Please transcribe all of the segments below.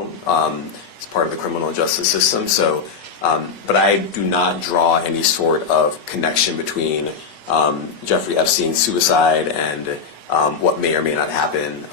well. It's part of the criminal justice system. So, but I do not draw any sort of connection between Jeffrey Epstein's suicide and what may or may not happen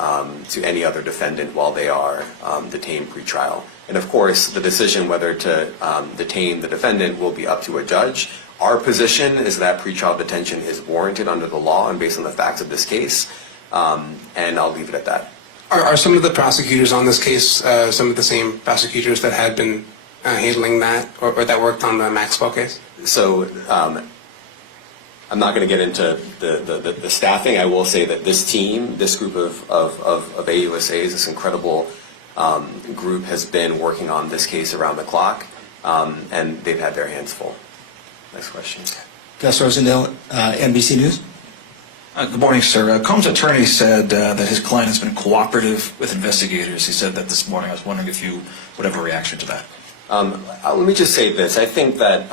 to any other defendant while they are detained pretrial. And of course, the decision whether to detain the defendant will be up to a judge. Our position is that pretrial detention is warranted under the law and based on the facts of this case, and I'll leave it at that. Are some of the prosecutors on this case some of the same prosecutors that had been handling that or that worked on the Maxwell case? So I'm not going to get into the staffing. I will say that this team, this group of AUSAs, this incredible group has been working on this case around the clock, and they've had their hands full. Next question. Gus Rosendale, NBC News. Good morning, sir. Combs' attorney said that his client has been cooperative with investigators. He said that this morning. I was wondering if you would have a reaction to that. Let me just say this. I think that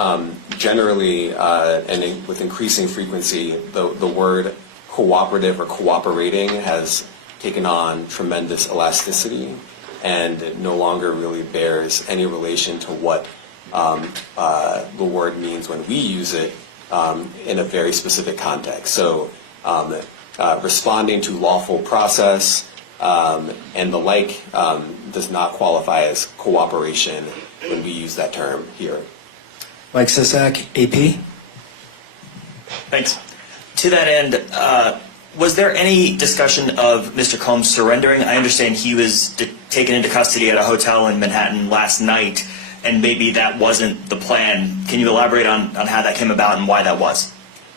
generally and with increasing frequency, the word cooperative or cooperating has taken on tremendous elasticity and no longer really bears any relation to what the word means when we use it in a very specific context. So responding to lawful process and the like does not qualify as cooperation when we use that term here. Mike Sisak, AP. Thanks. To that end, was there any discussion of Mr. Combs surrendering? I understand he was taken into custody at a hotel in Manhattan last night, and maybe that wasn't the plan. Can you elaborate on how that came about and why that was?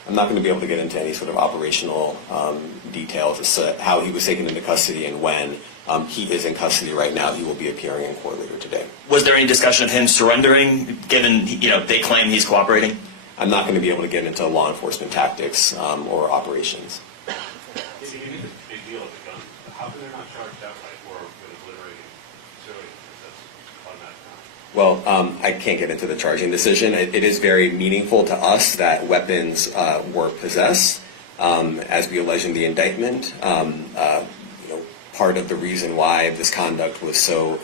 I'm not going to be able to get into any sort of operational details as to how he was taken into custody and when. He is in custody right now. He will be appearing in court later today. Was there any discussion of him surrendering, given they claim he's cooperating? I'm not going to be able to get into law enforcement tactics or operations. It's a big deal with the gun. How can they not charge outright or with obliterating civilians? That's automatic. Well, I can't get into the charging decision. It is very meaningful to us that weapons were possessed, as we allege in the indictment. Part of the reason why this conduct was so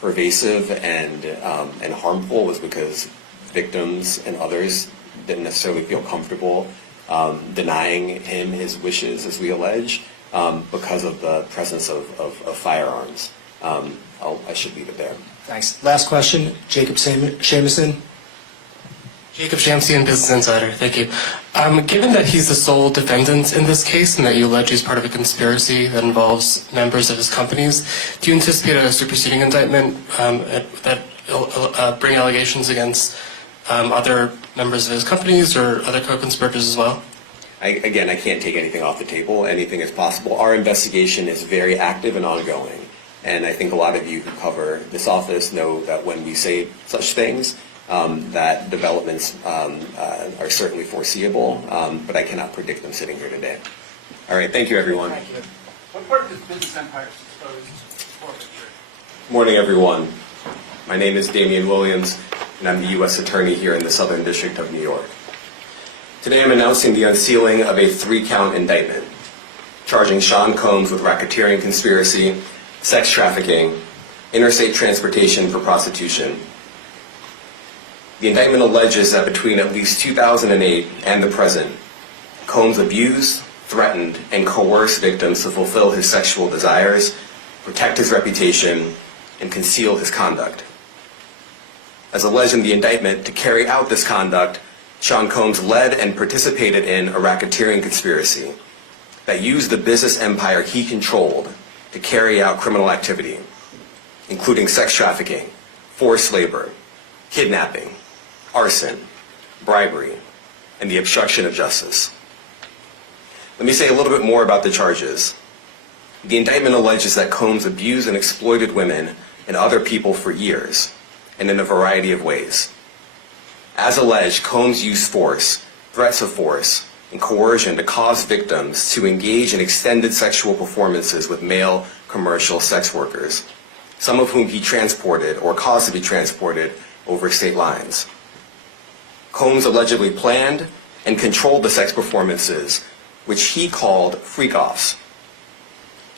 pervasive and harmful was because victims and others didn't necessarily feel comfortable denying him his wishes, as we allege, because of the presence of firearms. I should leave it there. Thanks. Last question, Jacob Shamison. Jacob Shamsian, Business Insider. Thank you. Given that he's the sole defendant in this case and that you allege he's part of a conspiracy that involves members of his companies, do you anticipate a superseding indictment that bring allegations against other members of his companies or other co-conspirators as well? Again, I can't take anything off the table. Anything is possible. Our investigation is very active and ongoing. And I think a lot of you who cover this office know that when we say such things, that developments are certainly foreseeable, but I cannot predict them sitting here today. All right, thank you, everyone. Thank you. What part of his business empire is exposed forfeiture? Morning, everyone. My name is Damian Williams, and I'm the U.S. Attorney here in the Southern District of New York. Today I'm announcing the unsealing of a 3-count indictment, charging Sean Combs with racketeering conspiracy, sex trafficking, interstate transportation for prostitution. The indictment alleges that between at least 2008 and the present, Combs abused, threatened, and coerced victims to fulfill his sexual desires, protect his reputation, and conceal his conduct. As alleged in the indictment, to carry out this conduct, Sean Combs led and participated in a racketeering conspiracy that used the business empire he controlled to carry out criminal activity, including sex trafficking, forced labor, kidnapping, arson, bribery, and the obstruction of justice. Let me say a little bit more about the charges. The indictment alleges that Combs abused and exploited women and other people for years, and in a variety of ways. As alleged, Combs used force, threats of force, and coercion to cause victims to engage in extended sexual performances with male commercial sex workers, some of whom he transported or caused to be transported over state lines. Combs allegedly planned and controlled the sex performances, which he called freak-offs.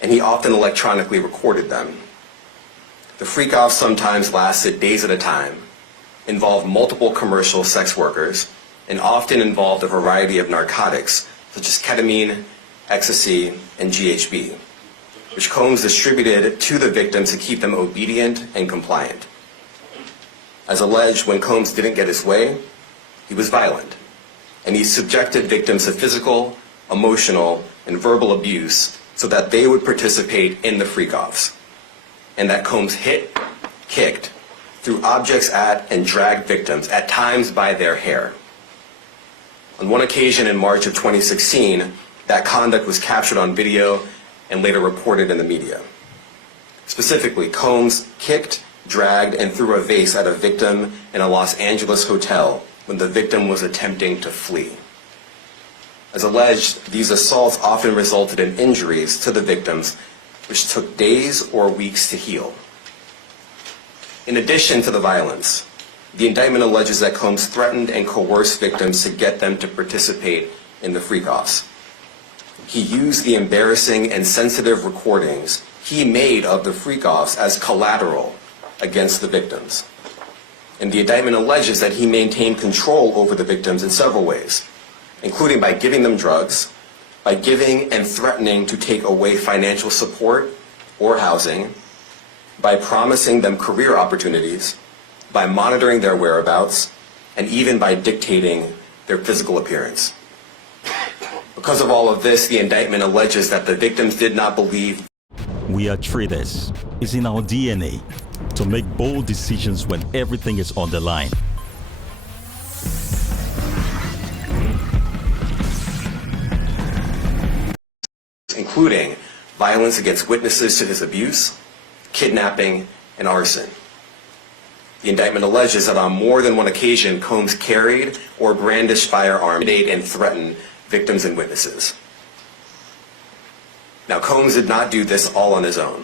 and he often electronically recorded them. The freak-offs sometimes lasted days at a time, involved multiple commercial sex workers, and often involved a variety of narcotics such as ketamine, ecstasy, and GHB, which Combs distributed to the victims to keep them obedient and compliant. As alleged, when Combs didn't get his way, he was violent, and he subjected victims to physical, emotional, and verbal abuse so that they would participate in the freak-offs, and that Combs hit, kicked, threw objects at, and dragged victims, at times by their hair. On one occasion in March of 2016, that conduct was captured on video and later reported in the media. Specifically, Combs kicked, dragged, and threw a vase at a victim in a Los Angeles hotel when the victim was attempting to flee. As alleged, these assaults often resulted in injuries to the victims, which took days or weeks to heal. In addition to the violence, the indictment alleges that Combs threatened and coerced victims to get them to participate in the freak-offs. He used the embarrassing and sensitive recordings he made of the freak-offs as collateral against the victims. And the indictment alleges that he maintained control over the victims in several ways, including by giving them drugs, by giving and threatening to take away financial support or housing, by promising them career opportunities, by monitoring their whereabouts, and even by dictating their physical appearance. Because of all of this, the indictment alleges that the victims did not believe. We are traders. It's in our DNA to make bold decisions when everything is on the line. Including violence against witnesses to his abuse, kidnapping, and arson. The indictment alleges that on more than one occasion, Combs carried or brandished firearms to intimidate and threaten victims and witnesses. Now, Combs did not do this all on his own.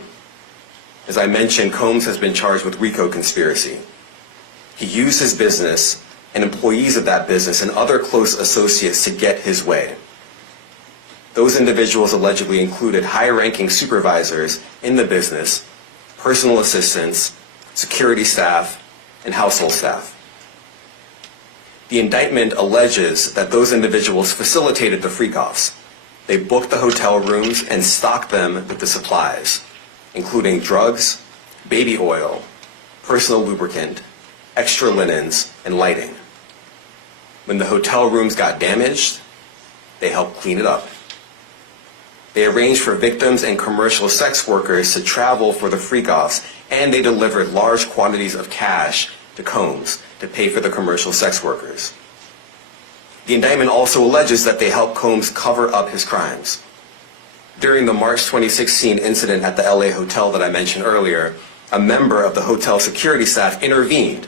As I mentioned, Combs has been charged with RICO conspiracy. He used his business and employees of that business and other close associates to get his way. Those individuals allegedly included high-ranking supervisors in the business, personal assistants, security staff, and household staff. The indictment alleges that those individuals facilitated the freak-offs. They booked the hotel rooms and stocked them with the supplies, including drugs, baby oil, personal lubricant, extra linens, and lighting. When the hotel rooms got damaged, they helped clean it up. They arranged for victims and commercial sex workers to travel for the freak-offs, and they delivered large quantities of cash to Combs to pay for the commercial sex workers. The indictment also alleges that they helped Combs cover up his crimes. During the March 2016 incident at the LA hotel that I mentioned earlier, a member of the hotel security staff intervened,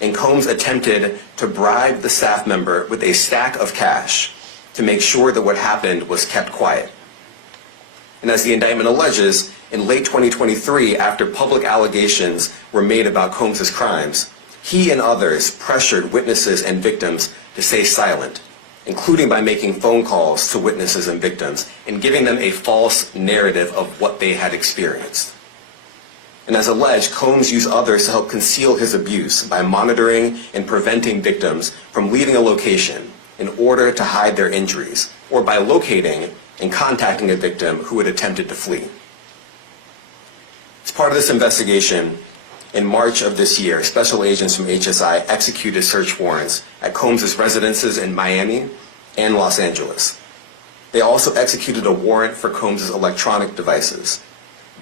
and Combs attempted to bribe the staff member with a stack of cash to make sure that what happened was kept quiet. And as the indictment alleges, in late 2023, after public allegations were made about Combs' crimes, he and others pressured witnesses and victims to stay silent, including by making phone calls to witnesses and victims and giving them a false narrative of what they had experienced. And as alleged, Combs used others to help conceal his abuse by monitoring and preventing victims from leaving a location in order to hide their injuries, or by locating and contacting a victim who had attempted to flee. As part of this investigation, in March of this year, special agents from HSI executed search warrants at Combs' residences in Miami and Los Angeles. They also executed a warrant for Combs' electronic devices.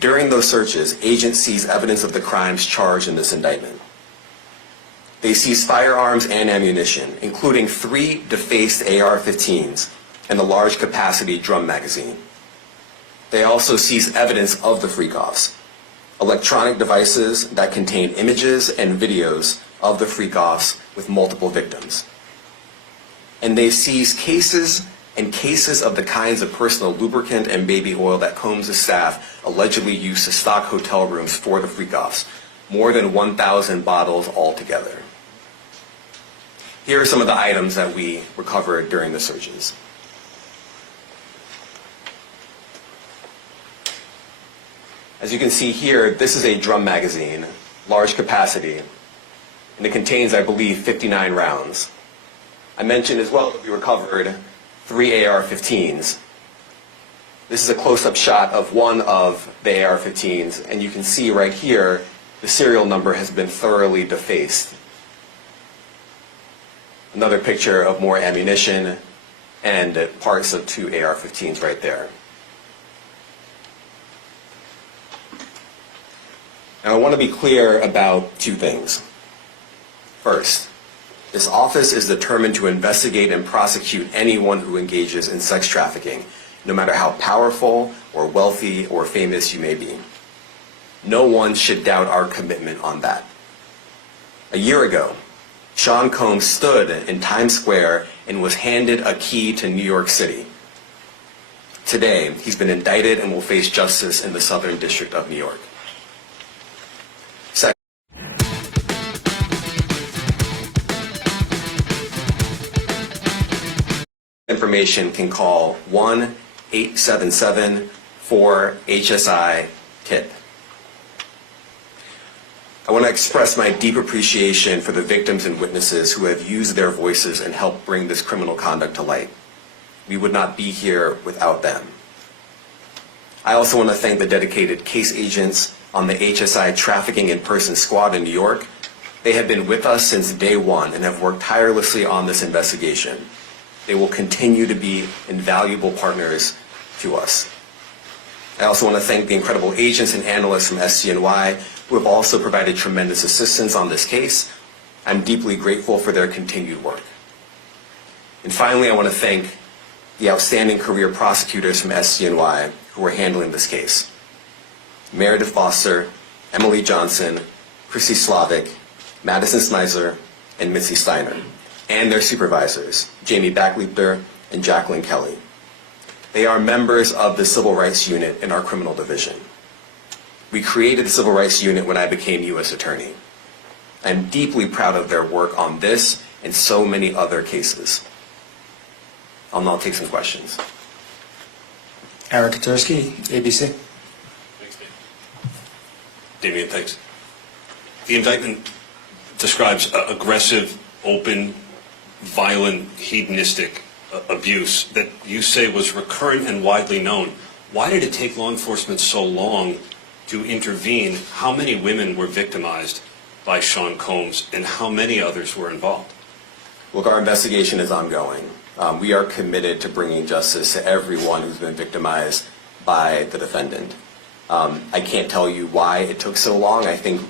During those searches, agents seized evidence of the crimes charged in this indictment. They seized firearms and ammunition, including 3 defaced AR-15s and a large capacity drum magazine. They also seized evidence of the freak-offs, electronic devices that contain images and videos of the freak-offs with multiple victims. And they seized cases and cases of the kinds of personal lubricant and baby oil that Combs' staff allegedly used to stock hotel rooms for the freak-offs, more than 1,000 bottles altogether. Here are some of the items that we recovered during the searches. As you can see here, this is a drum magazine, large capacity, and it contains, I believe, 59 rounds. I mentioned as well that we recovered 3 AR-15s. This is a close-up shot of one of the AR-15s, and you can see right here the serial number has been thoroughly defaced. Another picture of more ammunition and parts of 2 AR-15s right there. Now, I want to be clear about 2 things. First, this office is determined to investigate and prosecute anyone who engages in sex trafficking, no matter how powerful or wealthy or famous you may be. No one should doubt our commitment on that. A year ago, Sean Combs stood in Times Square and was handed a key to New York City. Today, he's been indicted and will face justice in the Southern District of New York. Second, information can call 1-877-4-HSI-TIP. I want to express my deep appreciation for the victims and witnesses who have used their voices and helped bring this criminal conduct to light. We would not be here without them. I also want to thank the dedicated case agents on the HSI Trafficking in Person Squad in New York. They have been with us since day one and have worked tirelessly on this investigation. They will continue to be invaluable partners to us. I also want to thank the incredible agents and analysts from SCNY who have also provided tremendous assistance on this case. I'm deeply grateful for their continued work. And finally, I want to thank the outstanding career prosecutors from SCNY who are handling this case. Meredith Foster, Emily Johnson, Chrissy Slavic, Madison Smeisler, and Mitzi Steiner, and their supervisors, Jamie Backleiter and Jacqueline Kelly. They are members of the Civil Rights Unit in our criminal division. We created the Civil Rights Unit when I became U.S. Attorney. I'm deeply proud of their work on this and so many other cases. I'll now take some questions. Eric Katursky, ABC. Thanks, Dave. Damian, thanks. The indictment describes aggressive, open, violent, hedonistic abuse that you say was recurrent and widely known. Why did it take law enforcement so long to intervene? How many women were victimized by Sean Combs, and how many others were involved? Look, our investigation is ongoing. We are committed to bringing justice to everyone who's been victimized by the defendant. I can't tell you why it took so long. I think the